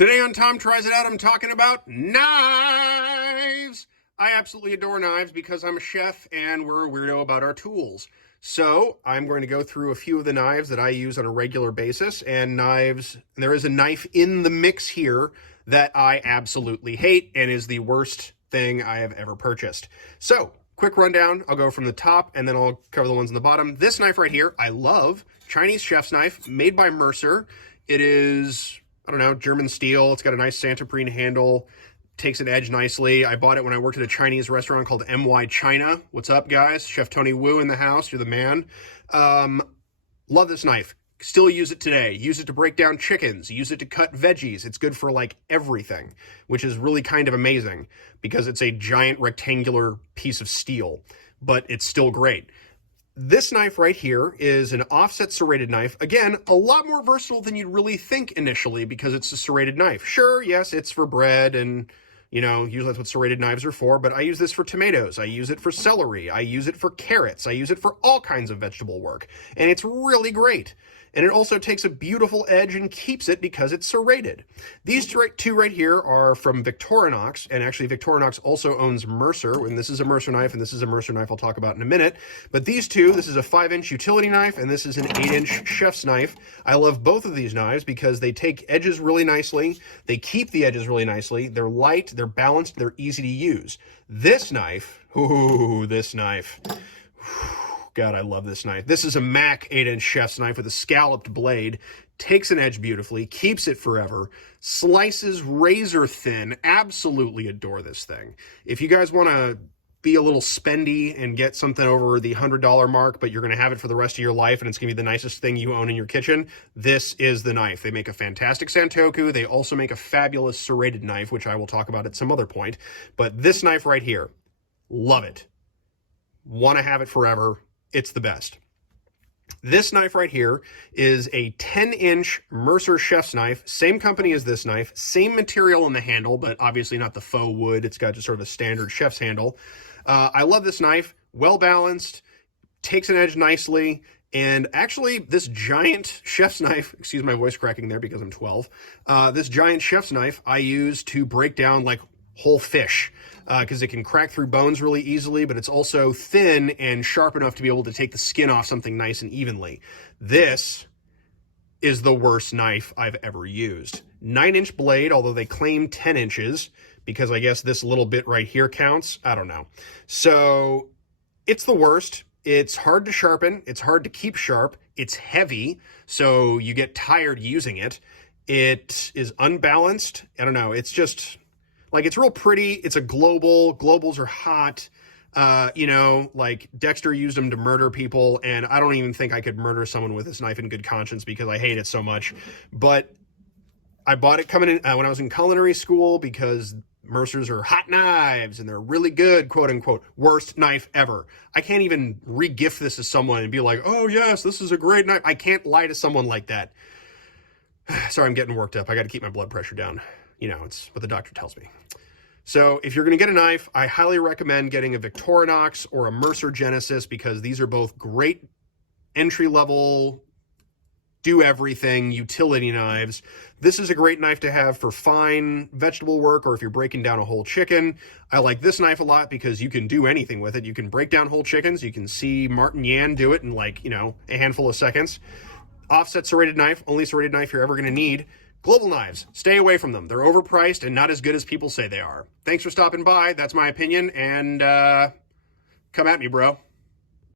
Today on Tom Tries It Out, I'm talking about knives. I absolutely adore knives because I'm a chef and we're a weirdo about our tools. So I'm going to go through a few of the knives that I use on a regular basis, and knives. There is a knife in the mix here that I absolutely hate and is the worst thing I have ever purchased. So quick rundown. I'll go from the top and then I'll cover the ones in the bottom. This knife right here, I love. Chinese chef's knife made by Mercer. It is, I don't know, German steel. It's got a nice Santoprene handle. Takes an edge nicely. I bought it when I worked at a Chinese restaurant called MY China. What's up, guys? Chef Tony Wu in the house. You're the man. Love this knife. Still use it today. Use it to break down chickens. Use it to cut veggies. It's good for like everything, which is really kind of amazing because it's a giant rectangular piece of steel, but it's still great. This knife right here is an offset serrated knife. Again, a lot more versatile than you'd really think initially because it's a serrated knife. Sure, yes, it's for bread and, you know, usually that's what serrated knives are for, but I use this for tomatoes. I use it for celery. I use it for carrots. I use it for all kinds of vegetable work, and it's really great. And it also takes a beautiful edge and keeps it because it's serrated. These two right here are from Victorinox, and actually Victorinox also owns Mercer, and this is a Mercer knife, and this is a Mercer knife I'll talk about in a minute. But these two, this is a 5-inch utility knife, and this is an 8-inch chef's knife. I love both of these knives because they take edges really nicely, they keep the edges really nicely, they're light, they're balanced, they're easy to use. This knife, ooh, this knife. God, I love this knife. This is a Mac 8-inch chef's knife with a scalloped blade. Takes an edge beautifully, keeps it forever, slices razor thin. Absolutely adore this thing. If you guys want to be a little spendy and get something over the $100 mark, but you're going to have it for the rest of your life and it's going to be the nicest thing you own in your kitchen, this is the knife. They make a fantastic Santoku. They also make a fabulous serrated knife, which I will talk about at some other point. But this knife right here, love it. Want to have it forever. It's the best. This knife right here is a 10-inch Mercer chef's knife. Same company as this knife. Same material in the handle, but obviously not the faux wood. It's got just sort of a standard chef's handle. I love this knife. Well balanced. Takes an edge nicely. And actually, this giant chef's knife, excuse my voice cracking there because I'm 12. This giant chef's knife I use to break down like whole fish because it can crack through bones really easily, but it's also thin and sharp enough to be able to take the skin off something nice and evenly. This is the worst knife I've ever used. 9-inch blade, although they claim 10 inches because I guess this little bit right here counts. I don't know. So it's the worst. It's hard to sharpen. It's hard to keep sharp. It's heavy, so you get tired using it. It is unbalanced. I don't know. It's just... like, it's real pretty. It's a global. Globals are hot. You know, like Dexter used them to murder people, and I don't even think I could murder someone with this knife in good conscience because I hate it so much. But I bought it coming in when I was in culinary school because Mercers are hot knives and they're really good, quote unquote. Worst knife ever. I can't even re-gift this to someone and be like, oh yes, this is a great knife. I can't lie to someone like that. Sorry, I'm getting worked up. I got to keep my blood pressure down. You know, it's what the doctor tells me. So if you're going to get a knife, I highly recommend getting a Victorinox or a Mercer Genesis because these are both great entry-level, do-everything utility knives. This is a great knife to have for fine vegetable work or if you're breaking down a whole chicken. I like this knife a lot because you can do anything with it. You can break down whole chickens. You can see Martin Yan do it in like, you know, a handful of seconds. Offset serrated knife, only serrated knife you're ever going to need. Global knives, stay away from them. They're overpriced and not as good as people say they are. Thanks for stopping by. That's my opinion, and come at me, bro.